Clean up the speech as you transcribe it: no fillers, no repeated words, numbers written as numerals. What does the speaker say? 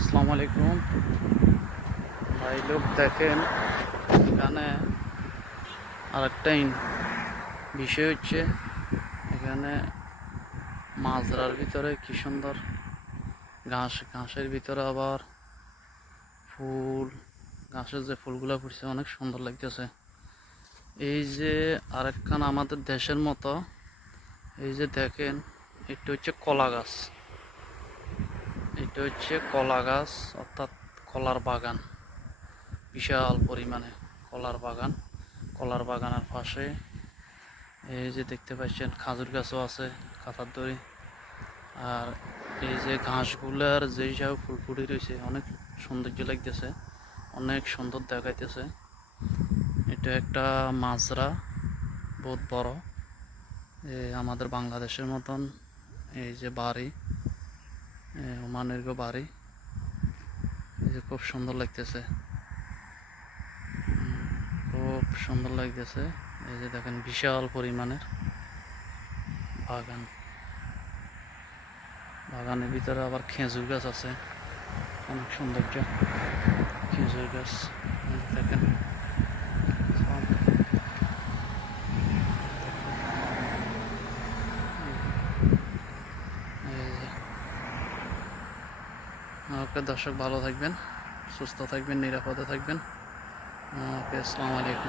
আসসালামু আলাইকুম ভাই লোক দেখেন এখানে আরেকটা বিষয় হচ্ছে এখানে মাজরার ভিতরে কি সুন্দর ঘাসের ভিতরে আবার ফুল, ঘাসের যে ফুলগুলো ফুটছে অনেক সুন্দর লাগতেছে। এই যে আরেকখান আমাদের দেশের মতো, এই যে দেখেন এটা হচ্ছে কলা গাছ, এটা হচ্ছে কলা গাছ অর্থাৎ কলার বাগান, বিশাল পরিমাণে কলার বাগান। কলার বাগানের পাশে এই যে দেখতে পাচ্ছেন খাজুর গাছও আছে কাঁথার দড়ি। আর এই যে ঘাসগুলার যে হিসাবে ফুল ফুটে রয়েছে অনেক সৌন্দর্য লাগতেছে, অনেক সুন্দর দেখাইতেছে। এটা একটা মাজরা, বহুত বড়, আমাদের বাংলাদেশের মতন। এই যে বাড়ি, ওমানের বাড়ি, এই যে খুব সুন্দর লাগতেছে, খুব সুন্দর লাগতেছে। এই যে দেখেন বিশাল পরিমাণের বাগান, বাগানের ভিতরে আবার খেজুর গাছ আছে, অনেক সৌন্দর্য খেজুর গাছ। দেখেন ওকে দর্শক, ভালো থাকবেন, সুস্থ থাকবেন, নিরাপদে থাকবেন। ওকে, আসসালামু আলাইকুম।